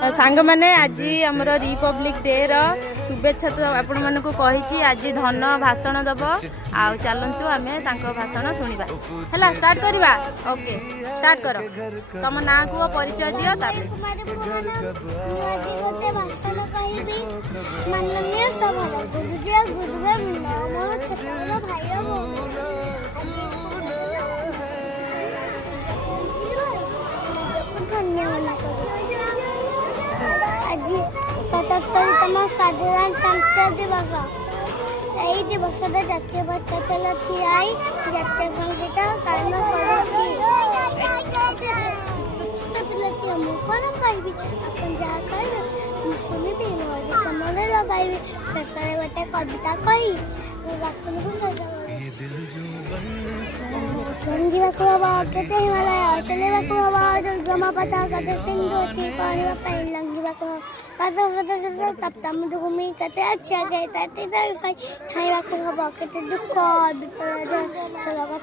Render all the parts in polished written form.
सांग मैंने आज आमर रिपब्लिक डे शुभेच्छा तो आपण मानक कही आज धन भाषण दब आ चलतु आम भाषण शुणा है स्टार्ट करवा ओके स्टार्ट कर तुम ना कुह परिचय दियो आज 77तम साधारणतंत्र दिवस यही दिवस जातीय पताका थियाई जातीय संगीत गान कौन कहबी अपन जहाँ कहे शुणिबी गीत मन लगे शेष गोटे कविता कही बासन को सजा रंगीवाक हवा केते हिमालय चलेवाक हवा दुर्गम पताका सिंधु अच्छी कहवा लंघीवाक पाद तप्ता मधुभूमि केते अच्छा गए ताई खाइवाक हवा केते दुख विपद चलबा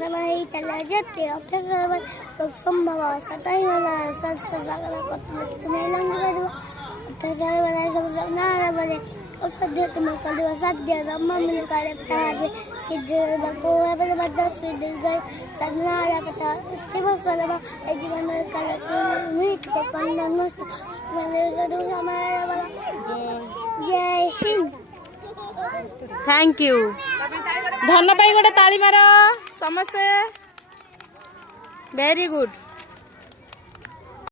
समय चला जेते अभ्यास सब संभव सता हिमालय सागर तुम्हें लंघी अभ्यास सब ना बोले असध्य तुम कर साध्य मम्मी करे प्यार सिद्ध बको बद सिद्ध गए सदना कथा के बसलबा ए जीवन कल के नृत्य कन्नन मस्त सदु समय जय हिंद थैंक यू धन पाई गोटे ताली मार समस्ते वेरी गुड।